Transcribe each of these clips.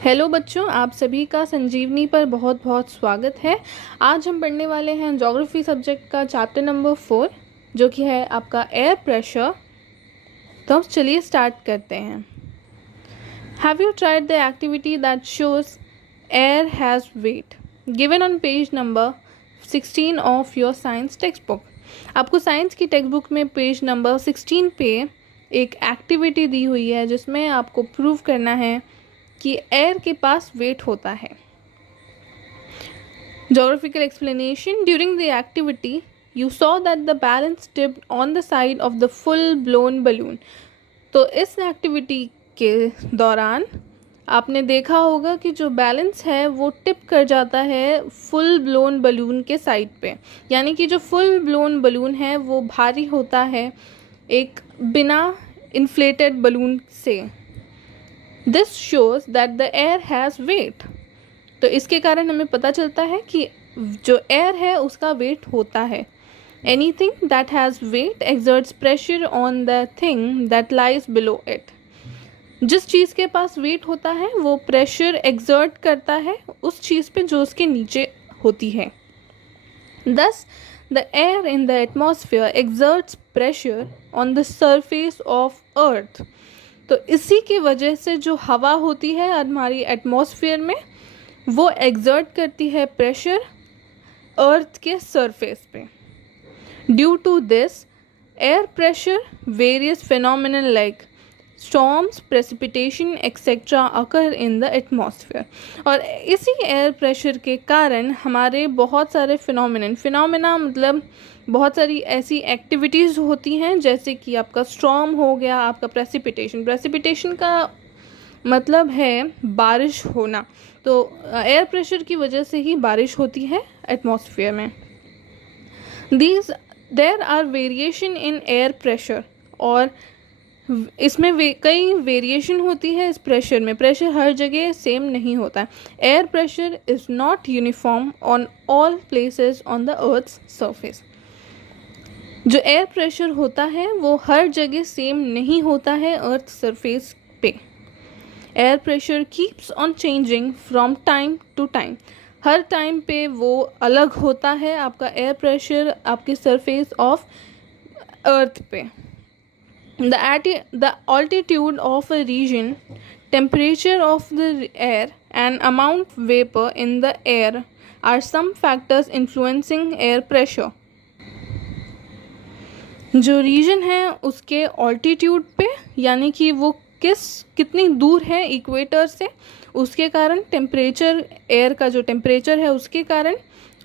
Hello बच्चों, आप सभी का संजीवनी पर बहुत बहुत स्वागत है। आज हम पढ़ने वाले हैं ज्योग्राफी सब्जेक्ट का चैप्टर नंबर 4 जो कि है आपका एयर प्रेशर। तो चलिए स्टार्ट करते हैं। Have you tried the activity that shows air has wait given on page number 16 of your science text book. आपको साइंस की टेक्स्ट बुक में पेज नंबर 16 पे एक एक्टिविटी दी हुई है जिसमें आपको प्रूव करना है कि एयर के पास वेट होता है। Geographical explanation: during the activity you saw that the balance tipped on the side of the full blown balloon। तो इस एक्टिविटी के दौरान आपने देखा होगा कि जो बैलेंस है वो टिप कर जाता है फुल ब्लोन बलून के साइड पे, यानी कि जो फुल ब्लोन बलून है वो भारी होता है एक बिना इन्फ्लेटेड बलून से। This shows that the air has wait. तो इसके कारण हमें पता चलता है कि जो एयर है उसका वेट होता है। Anything that has wait exerts pressure on the thing that lies below it. जिस चीज़ के पास वेट होता है वो प्रेशर एक्सर्ट करता है उस चीज़ पे जो उसके नीचे होती है। Thus, the air in the atmosphere exerts pressure on the surface of earth। तो इसी की वजह से जो हवा होती है हमारी एटमॉस्फेयर में वो एक्सर्ट करती है प्रेशर अर्थ के सरफेस पे। Due to this air pressure various phenomenon like storms, precipitation etcetera occur in the atmosphere. और इसी एयर प्रेशर के कारण हमारे बहुत सारे फिनोमिना मतलब बहुत सारी ऐसी एक्टिविटीज़ होती हैं, जैसे कि आपका स्टॉर्म हो गया, आपका प्रेसिपिटेशन का मतलब है बारिश होना। तो एयर प्रेशर की वजह से ही बारिश होती है एटमॉस्फेयर में। There are variation in air pressure, और इसमें कई वेरिएशन होती है इस प्रेशर में। प्रेशर हर जगह सेम नहीं होता है। Air pressure is not uniform on all places on the earth's surface. जो एयर प्रेशर होता है वो हर जगह सेम नहीं होता है अर्थ सरफेस पे। Air pressure keeps on changing from time to time. हर टाइम पे वो अलग होता है आपका एयर प्रेशर आपके सरफेस ऑफ अर्थ पे। The altitude of a region, temperature of the air, and amount vapor in the air are some factors influencing air pressure। जो रीजन है उसके ऑल्टीट्यूड पे, यानी कि वो कितनी दूर है इक्वेटर से, उसके कारण टेम्परेचर, एयर का जो टेम्परेचर है उसके कारण,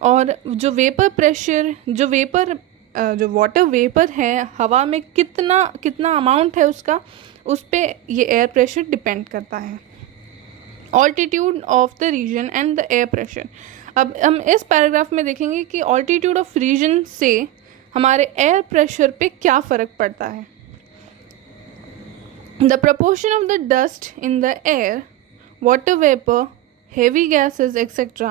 और जो वेपर प्रेशर, जो वाटर वेपर है हवा में कितना अमाउंट है उसका, उस पर ये एयर प्रेशर डिपेंड करता है। Altitude of the region and the air pressure. अब हम इस पैराग्राफ में देखेंगे कि ऑल्टीट्यूड ऑफ रीजन से हमारे एयर प्रेशर पे क्या फ़र्क पड़ता है। The proportion of the dust in the air, water vapour, heavy gases etc.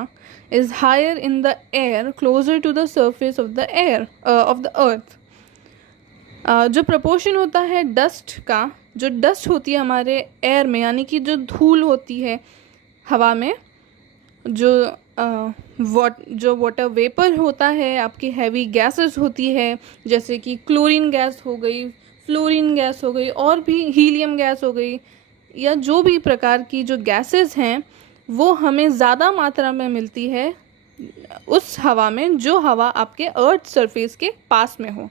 is higher in the air closer to the surface of the earth। जो proportion होता है डस्ट का, जो डस्ट होती है हमारे एयर में, यानी कि जो धूल होती है हवा में, जो वाटर वेपर होता है, आपकी हैवी गैसेस होती है, जैसे कि क्लोरीन गैस हो गई, फ्लोरीन गैस हो गई, और भी हीलियम गैस हो गई, या जो भी प्रकार की जो गैसेस हैं वो हमें ज़्यादा मात्रा में मिलती है उस हवा में जो हवा आपके अर्थ सरफेस के पास में हो।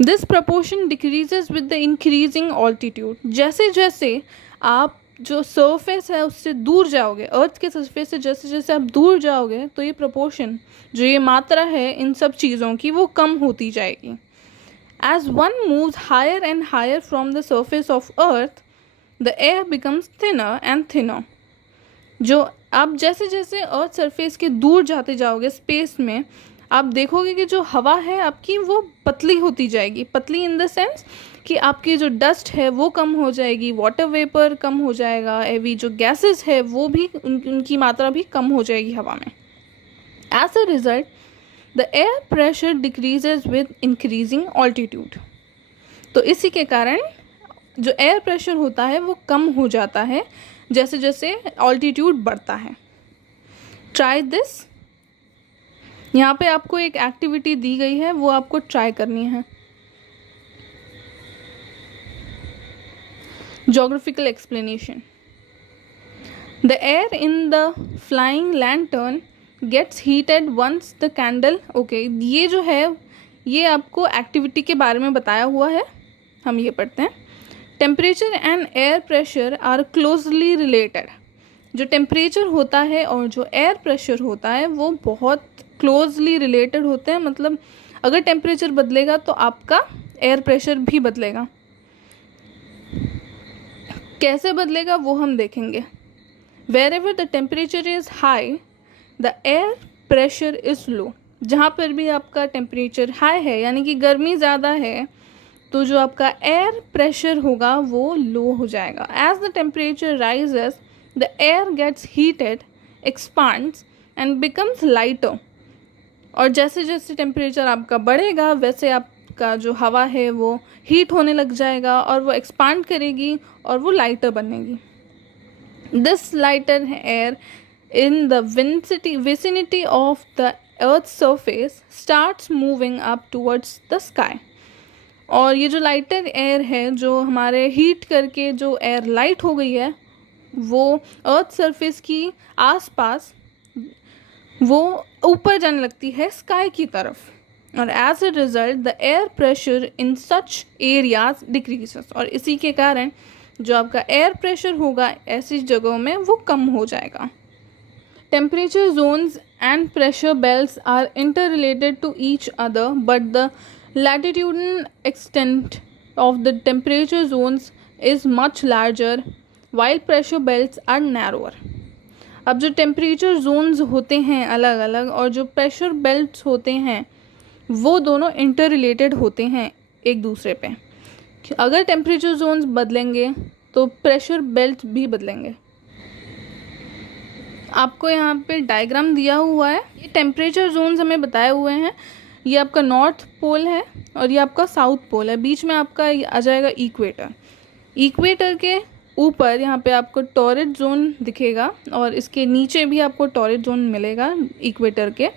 This proportion decreases with the increasing altitude. जैसे जैसे आप जो सरफेस है उससे दूर जाओगे, अर्थ के सरफेस से जैसे जैसे आप दूर जाओगे, तो ये प्रपोर्शन, जो ये मात्रा है इन सब चीज़ों की, वो कम होती जाएगी। As one moves higher and higher from the surface of earth, the air becomes thinner and thinner. जो आप जैसे जैसे अर्थ सरफेस के दूर जाते जाओगे स्पेस में, आप देखोगे कि जो हवा है आपकी वो पतली होती जाएगी। पतली इन द सेंस कि आपकी जो डस्ट है वो कम हो जाएगी, वाटर वेपर कम हो जाएगा, एवी जो गैसेस है वो भी उनकी मात्रा भी कम हो जाएगी हवा में। As a result the air pressure decreases with increasing altitude. तो इसी के कारण जो एयर प्रेशर होता है वो कम हो जाता है जैसे जैसे ऑल्टीट्यूड बढ़ता है। Try this. यहाँ पे आपको एक एक्टिविटी दी गई है, वो आपको ट्राई करनी है। Geographical explanation. The air in the flying lantern gets heated once the candle. Okay, ये जो है ये आपको एक्टिविटी के बारे में बताया हुआ है, हम ये पढ़ते हैं। Temperature and air pressure are closely related. जो टेम्परेचर होता है और जो एयर प्रेशर होता है वो बहुत क्लोजली रिलेटेड होते हैं। मतलब अगर टेम्परेचर बदलेगा तो आपका एयर प्रेशर भी बदलेगा। कैसे बदलेगा वो हम देखेंगे। Wherever the temperature is high the air pressure is low. जहाँ पर भी आपका टेम्परेचर हाई है यानी कि गर्मी ज़्यादा है तो जो आपका एयर प्रेशर होगा वो लो हो जाएगा। As the temperature rises the air gets heated, expands and becomes lighter. और जैसे जैसे टेम्परेचर आपका बढ़ेगा वैसे आपका जो हवा है वो हीट होने लग जाएगा और वो एक्सपांड करेगी और वो लाइटर बनेगी। This lighter air in the vicinity of the earth surface starts moving up towards the sky. और ये जो लाइटर एयर है जो हमारे हीट करके जो एयर लाइट हो गई है वो अर्थ सरफेस की आसपास वो ऊपर जाने लगती है स्काई की तरफ। और as a result the air pressure in such areas decreases. और इसी के कारण जो आपका एयर प्रेशर होगा ऐसी जगहों में वो कम हो जाएगा। Temperature zones and pressure belts are interrelated to each other but the latitudinal extent of the temperature zones is much larger while pressure belts are narrower. अब जो टेम्परेचर जोन्स होते हैं अलग अलग और जो प्रेशर बेल्ट्स होते हैं वो दोनों इंटर रिलेटेड होते हैं एक दूसरे पे। अगर टेम्परेचर जोन्स बदलेंगे तो प्रेशर बेल्ट भी बदलेंगे। आपको यहाँ पे डायग्राम दिया हुआ है। ये टेम्परेचर जोन्स हमें बताए हुए हैं। ये आपका नॉर्थ पोल है और ये आपका साउथ पोल है। बीच में आपका आ जाएगा इक्वेटर। इक्वेटर के ऊपर यहाँ पे आपको टॉरिड जोन दिखेगा और इसके नीचे भी आपको टॉरिड जोन मिलेगा इक्वेटर के।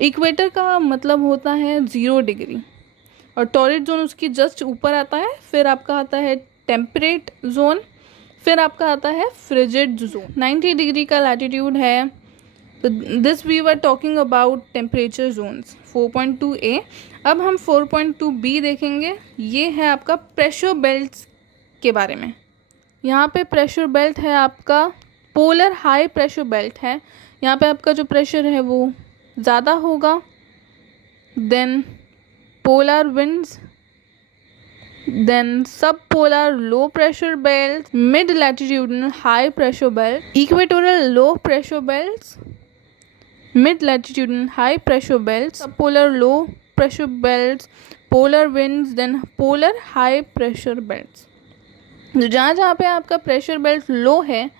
इक्वेटर का मतलब होता है 0 डिग्री और टॉरिड जोन उसकी जस्ट ऊपर आता है। फिर आपका आता है टेम्परेट जोन, फिर आपका आता है फ्रिजिड जोन। 90 डिग्री का लैटिट्यूड है। तो this we were talking about temperature zones 4.2a। अब हम 4.2b देखेंगे। ये है आपका प्रेशर बेल्ट्स के बारे में। यहाँ पे प्रेशर बेल्ट है आपका पोलर हाई प्रेशर बेल्ट है। यहाँ पे आपका जो प्रेशर है वो ज़्यादा होगा। Then polar winds, then sub polar low pressure belt, mid latitudinal high pressure belt, equatorial low pressure belts, mid latitudinal high pressure belt, sub polar low pressure belts, polar winds, then polar high pressure belts. जहाँ जहाँ पे आपका pressure belt लो है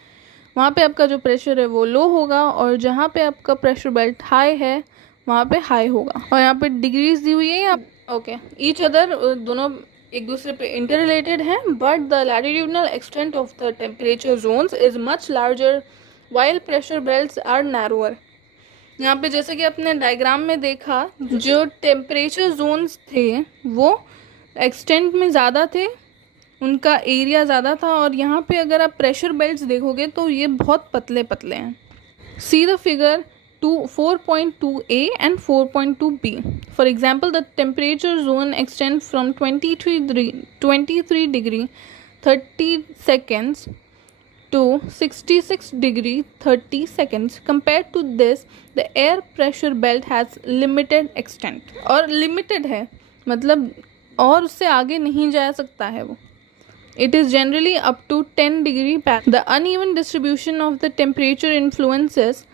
वहाँ पे आपका जो pressure है वो लो होगा और जहाँ पे आपका प्रेशर बेल्ट हाई है वहाँ पे हाई होगा। और यहाँ पे डिग्रीज दी हुई है यहाँ। ओके, ईच अदर दोनों एक दूसरे पे इंटर रिलेटेड हैं but the latitudinal extent of the temperature zones is much larger while pressure belts are narrower. यहाँ पे जैसे कि आपने डायग्राम में देखा जो टेम्परेचर जोन्स थे वो एक्सटेंट में ज़्यादा थे, उनका एरिया ज़्यादा था। और यहाँ पे अगर आप प्रेशर बेल्ट्स देखोगे तो ये बहुत पतले पतले हैं। See the figure 4.2a and 4.2b. For example, the temperature zone extends from 23 degree 30 seconds to 66 degree 30 seconds. Compared to this, the air pressure belt has limited extent. और limited है मतलब और उससे आगे नहीं जा सकता है वो। It is generally up to 10 degree. The uneven distribution of the temperature influences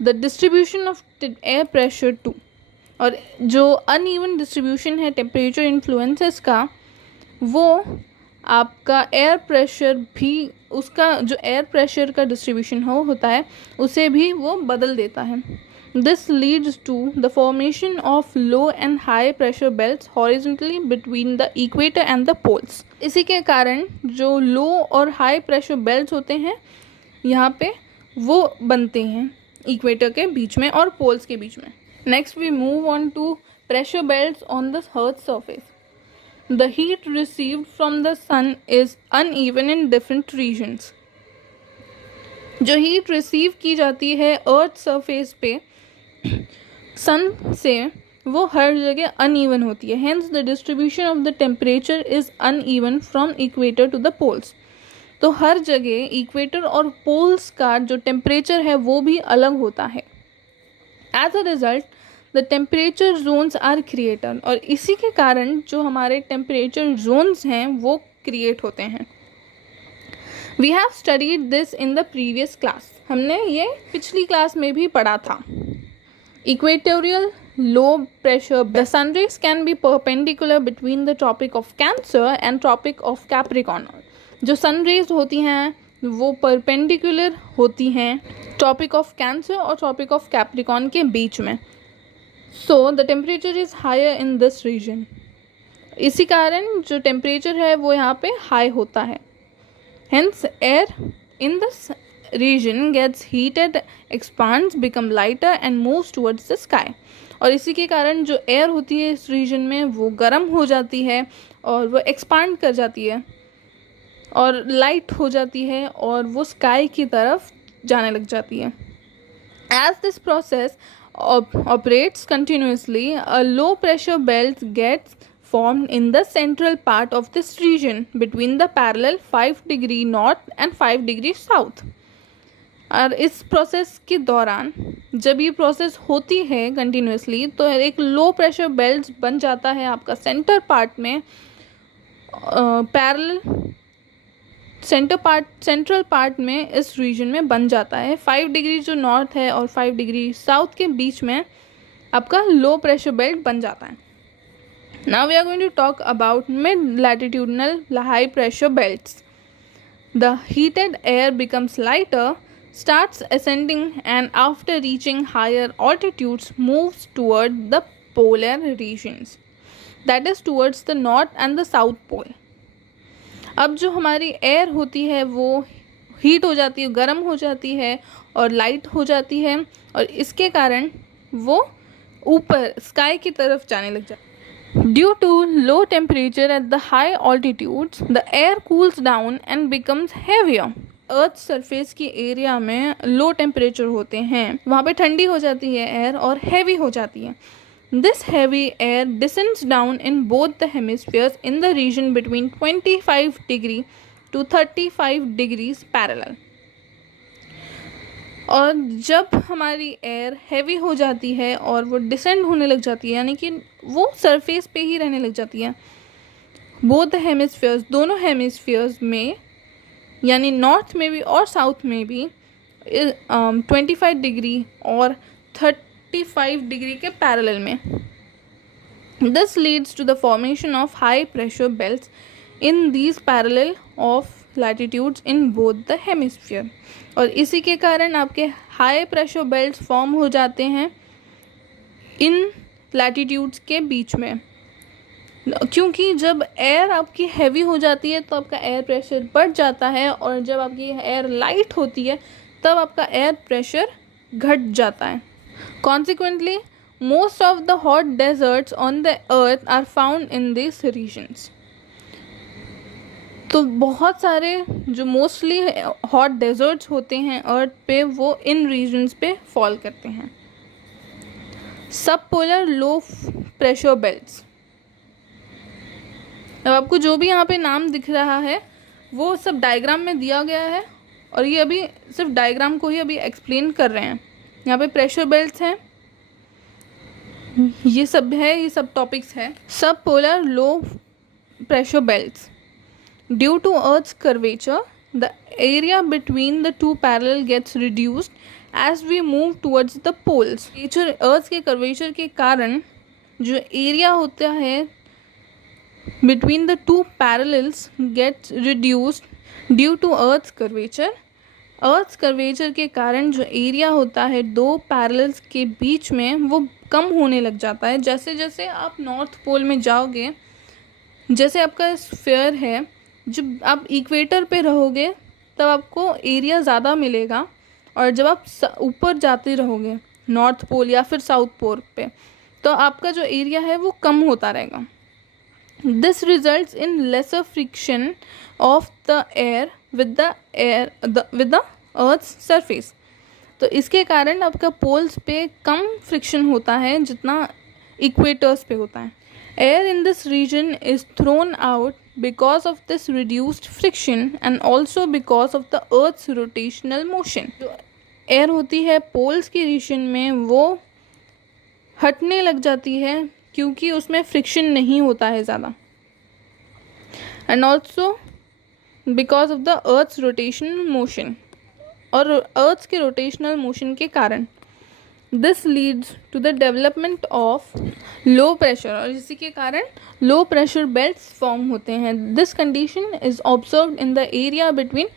the distribution of air pressure too. और जो uneven distribution है temperature influences का वो आपका एयर प्रेशर भी उसका जो एयर प्रेशर का डिस्ट्रीब्यूशन होता है उसे भी वो बदल देता है। This leads to the formation of low and high pressure belts horizontally between the equator and the poles. इसी के कारण जो लो और हाई प्रेशर बेल्ट्स होते हैं यहाँ पे वो बनते हैं इक्वेटर के बीच में और पोल्स के बीच में. Next we move on to pressure belts on the earth surface. The heat received from the sun is uneven in different regions. जो हीट रिसीव की जाती है अर्थ सरफेस पे सन से वो हर जगह अनइवन होती है. Hence the distribution of the temperature is uneven from equator to the poles. तो हर जगह इक्वेटर और पोल्स का जो टेम्परेचर है वो भी अलग होता है. As a result the temperature zones are created. और इसी के कारण जो हमारे टेम्परेचर जोन्स हैं वो क्रिएट होते हैं. We have studied this in the previous class. हमने ये पिछली क्लास में भी पढ़ा था. Equatorial low pressure. The sun rays can be perpendicular between the Tropic of Cancer and Tropic of Capricorn. जो sun rays होती हैं वो perpendicular होती हैं Tropic of Cancer और Tropic of Capricorn के बीच में. So the temperature is higher in this region. इसी कारण जो temperature है वो यहाँ पे high होता है. Hence air in this region gets heated, expands, become lighter and moves towards the sky. और इसी के कारण जो एयर होती है इस रीजन में वो गर्म हो जाती है और वो एक्सपांड कर जाती है और लाइट हो जाती है और वो स्काई की तरफ जाने लग जाती है. As this process operates continuously, a low pressure belt gets formed in the central part of this region between the parallel 5 degree north and 5 degree south. और इस प्रोसेस के दौरान जब ये प्रोसेस होती है कंटिन्यूसली तो एक लो प्रेशर बेल्ट बन जाता है आपका सेंटर पार्ट में पैरेलल सेंट्रल पार्ट में इस रीजन में बन जाता है. 5 डिग्री जो नॉर्थ है और 5 डिग्री साउथ के बीच में आपका लो प्रेशर बेल्ट बन जाता है. Now we are going to talk about mid latitudinal high pressure belts. The heated air becomes lighter, starts ascending and after reaching higher altitudes moves toward the polar regions, that is towards the north and the south pole. अब जो हमारी air होती है वो heat हो जाती है, गर्म हो जाती है और लाइट हो जाती है और इसके कारण वो ऊपर स्काई की तरफ जाने लग जाती है. Due to low temperature at the high altitudes, the air cools down and becomes heavier. Earth surface की एरिया में लो टेम्परेचर होते हैं, वहाँ पे ठंडी हो जाती है एयर और हैवी हो जाती है. This heavy air descends down in both the hemispheres in the region between 25 degree to 35 degrees parallel. और जब हमारी एयर हैवी हो जाती है और वो डिसेंड होने लग जाती है यानी कि वो सरफेस पे ही रहने लग जाती है बोथ द हेमिस्फीयर्स, दोनों हेमिस्फीयर्स में यानी नॉर्थ में भी और साउथ में भी 25 डिग्री और 35 डिग्री के पैरेलल में. This leads to the formation of high pressure belts in these parallel of latitudes in both the hemisphere. और इसी के कारण आपके हाई प्रेशर बेल्ट्स फॉर्म हो जाते हैं इन लैटिट्यूड्स के बीच में, क्योंकि जब एयर आपकी हैवी हो जाती है तो आपका एयर प्रेशर बढ़ जाता है और जब आपकी एयर लाइट होती है तब आपका एयर प्रेशर घट जाता है. Consequently most of the hot deserts on the earth are found in this regions. तो बहुत सारे जो मोस्टली हॉट डेजर्ट्स होते हैं अर्थ पे वो इन रीजन्स पे फॉल करते हैं. सब पोलर लो प्रेशर बेल्ट्स. अब आपको जो भी यहाँ पे नाम दिख रहा है वो सब डायग्राम में दिया गया है और ये अभी सिर्फ डायग्राम को ही अभी एक्सप्लेन कर रहे हैं. यहाँ पे प्रेशर बेल्ट्स हैं, ये सब है, ये सब टॉपिक्स है. Sub polar low pressure belts. Due to earth's curvature the area between the two parallel gets reduced as we move towards the poles. Earth के कर्वेचर के कारण जो एरिया होता है between the two parallels gets reduced due to Earth's curvature earth curvature के कारण जो area होता है दो पैरेलल्स के बीच में वो कम होने लग जाता है। जैसे जैसे आप नॉर्थ पोल में जाओगे, जैसे आपका स्फीयर है, जब आप इक्वेटर पे रहोगे तब आपको एरिया ज़्यादा मिलेगा, और जब आप ऊपर जाते रहोगे नॉर्थ पोल या फिर साउथ पोल पे, तो आपका जो एरिया है वो कम होता रहेगा। This results in lesser friction of the air with the earth's surface. तो इसके कारण आपका पोल्स पे कम फ्रिक्शन होता है जितना इक्वेटर्स पे होता है। Air in this region is thrown out because of this reduced friction and also because of the earth's rotational motion. जो एयर होती है पोल्स के रीजन में वो हटने लग जाती है क्योंकि उसमें फ्रिक्शन नहीं होता है ज़्यादा, and also because of the earth's rotational motion, और अर्थ्स के रोटेशनल मोशन के कारण। This leads to the development of low pressure, और इसी के कारण लो प्रेशर बेल्ट्स फॉर्म होते हैं। This condition is observed in the area between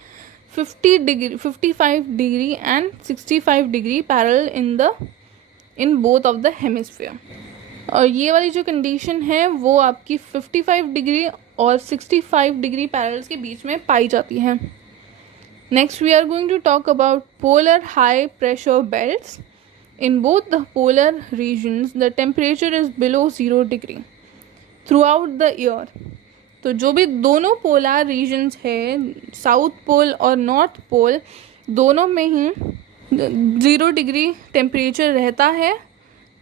55 degree and 65 degree parallel in both of the hemisphere. और ये वाली जो कंडीशन है वो आपकी 55 डिग्री और 65 डिग्री पैरेलल्स के बीच में पाई जाती है। Next we are going to talk about polar high pressure belts. In both the polar regions the temperature is below 0 degree throughout the year. तो जो भी दोनों पोलर रीजन्स है, साउथ पोल और नॉर्थ पोल, दोनों में ही 0 डिग्री टेम्परेचर रहता है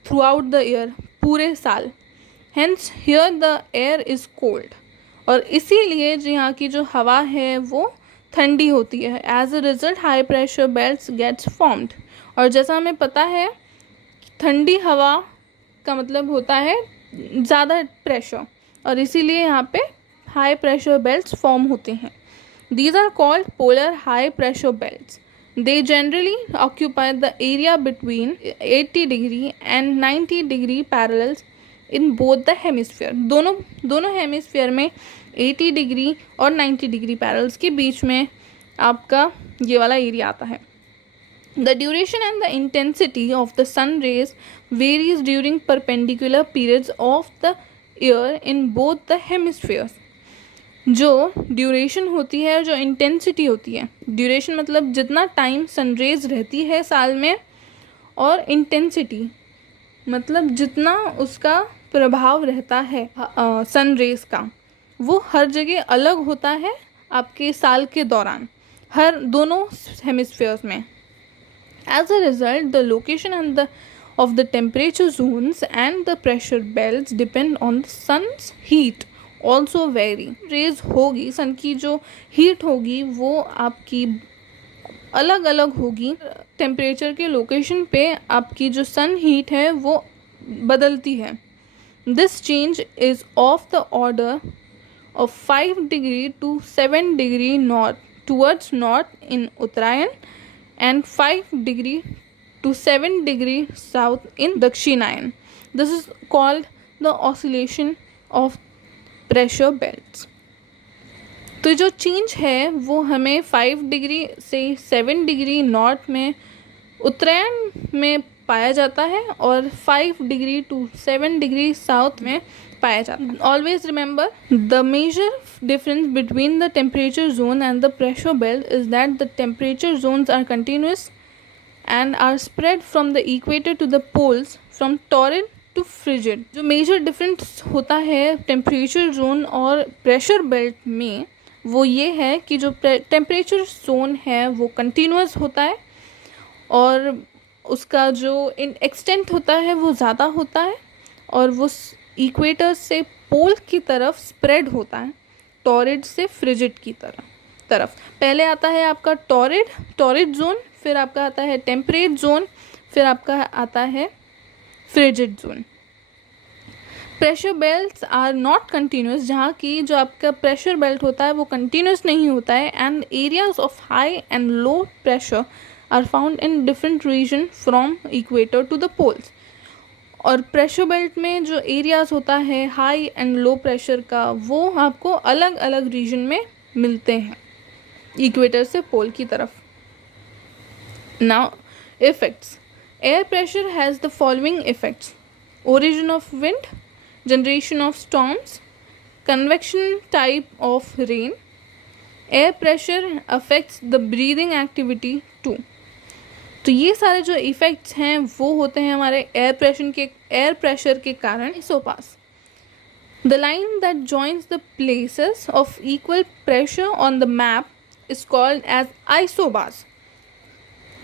थ्रू आउट द ईयर, पूरे साल। Hence here the air is cold, और इसीलिए जो यहाँ की जो हवा है वो ठंडी होती है। As a result high pressure belts gets formed. और जैसा हमें पता है ठंडी हवा का मतलब होता है ज़्यादा प्रेशर, और इसीलिए यहाँ पे हाई प्रेशर बेल्ट्स फॉर्म होते हैं। These are called polar high pressure belts. They generally occupy the area between 80 degree and 90 degree parallels in both the hemisphere। दोनों हेमिस्फीयर में 80 डिग्री और 90 डिग्री पैरेलल्स के बीच में आपका ये वाला एरिया आता है। The duration and the intensity of the sun rays varies during perpendicular periods of the year in both the hemispheres। जो ड्यूरेशन होती है और जो इंटेंसिटी होती है, ड्यूरेशन मतलब जितना टाइम सनरेज रहती है साल में, और इंटेंसिटी मतलब जितना उसका प्रभाव रहता है सनरेज का, वो हर जगह अलग होता है आपके साल के दौरान, हर दोनों हेमिस्फीयर्स में। As a result the location and the of the temperature zones and the pressure belts depend on the sun's heat also vary. Rays होगी, सन की जो हीट होगी वो आपकी अलग अलग होगी। टेम्परेचर के लोकेशन पे आपकी जो सन हीट है वो बदलती है। This change is of the order of 5 degree to 7 degree north towards north in Uttarayan, and 5 degree to 7 degree south in Dakshinayan. This is called the oscillation of pressure belts. तो जो चेंज है वो हमें 5 डिग्री से 7 डिग्री नॉर्थ में उत्तरायण में पाया जाता है, और 5 डिग्री टू 7 डिग्री साउथ में पाया जाता है। Always remember the major difference between the temperature zone and the pressure belt is that the temperature zones are continuous and are spread from the equator to the poles from torrid to frigid. जो major difference होता है temperature zone और pressure belt में वो ये है कि जो टेम्परेचर जोन है वो कंटिन्यूस होता है, और उसका जो एक्सटेंट होता है वो ज़्यादा होता है, और वो इक्वेटर से पोल की तरफ स्प्रेड होता है, टॉरिड से फ्रिजिड की तरफ। पहले आता है आपका टॉरिड जोन, फिर आपका आता है टेम्परेट जोन, फिर आपका आता है frigid zone. Pressure belts are not continuous, जहाँ की जो आपका प्रेशर बेल्ट होता है वो कंटिन्यूस नहीं होता है, and areas of high and low pressure are found in different region from equator to the poles. और प्रेशर बेल्ट में जो एरियाज होता है हाई एंड लो प्रेशर का, वो आपको अलग अलग रीजन में मिलते हैं इक्वेटर से पोल की तरफ। Now, effects. Air pressure has the following effects: origin of wind, generation of storms, convection type of rain. Air pressure affects the breathing activity too. तो ये सारे जो इफ़ेक्ट्स हैं वो होते हैं हमारे एयर प्रेशर के कारण. Isobars, the line that joins the places of equal pressure on the map is called as isobars.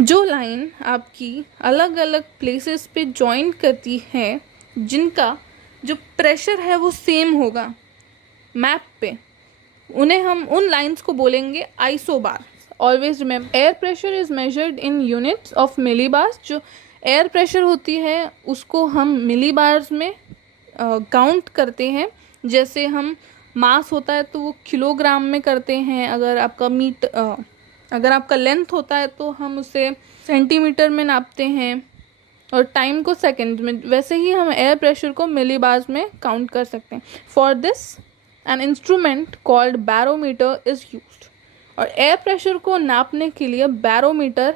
जो लाइन आपकी अलग अलग प्लेसेस पे जॉइन करती है जिनका जो प्रेशर है वो सेम होगा मैप पे, उन्हें हम उन लाइंस को बोलेंगे isobar. Always remember, air pressure is measured in units of millibars. जो एयर प्रेशर होती है उसको हम मिलीबार्स में काउंट करते हैं. जैसे हम मास होता है तो वो किलोग्राम में करते हैं. अगर आपका लेंथ होता है तो हम उसे सेंटीमीटर में नापते हैं, और टाइम को सेकंड में. वैसे ही हम एयर प्रेशर को मिलीबार्स में काउंट कर सकते हैं. For this an instrument called barometer is used. और एयर प्रेशर को नापने के लिए बैरोमीटर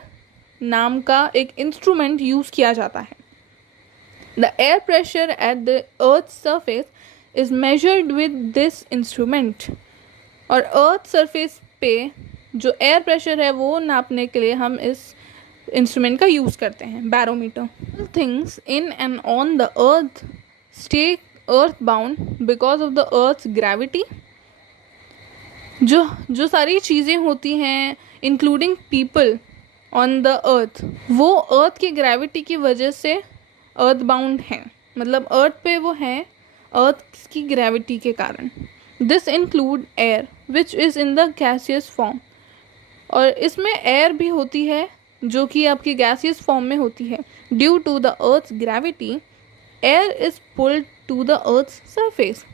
नाम का एक इंस्ट्रूमेंट यूज़ किया जाता है. The air pressure at the earth surface is measured with this instrument. और अर्थ सरफेस पे जो एयर प्रेशर है वो नापने के लिए हम इस इंस्ट्रूमेंट का यूज़ करते हैं, barometer. Things in and on the earth stay earth bound because of the earth's gravity. जो सारी चीज़ें होती हैं including people on the earth, वो अर्थ की ग्रेविटी की वजह से अर्थ बाउंड हैं. मतलब अर्थ पे वो हैं अर्थ की ग्रेविटी के कारण. This include air which is in the gaseous form. और इसमें एयर भी होती है जो कि आपकी गैसियस फॉर्म में होती है. Due to the earth's gravity air is pulled to the earth's surface.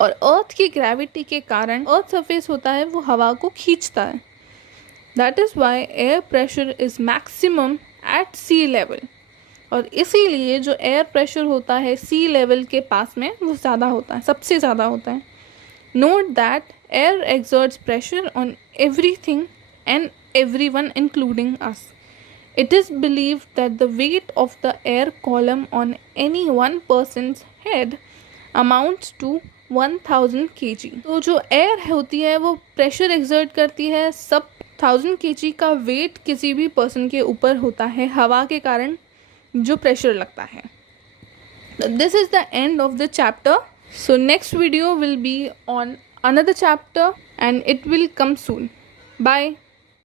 और अर्थ की ग्रेविटी के कारण अर्थ सरफेस होता है वो हवा को खींचता है. That is why air pressure is maximum at sea level. और इसीलिए जो एयर प्रेशर होता है सी लेवल के पास में वो ज़्यादा होता है, सबसे ज़्यादा होता है. Note that air exerts pressure on everything and everyone including us. It is believed that the weight of the air column on any one person's head amounts to 1000 kg. तो जो एयर होती है वो प्रेशर एक्सर्ट करती है. सब 1000 kg का wait किसी भी पर्सन के ऊपर होता है हवा के कारण जो प्रेशर लगता है. This is the end of the chapter. So next video will be on another chapter and it will come soon. Bye.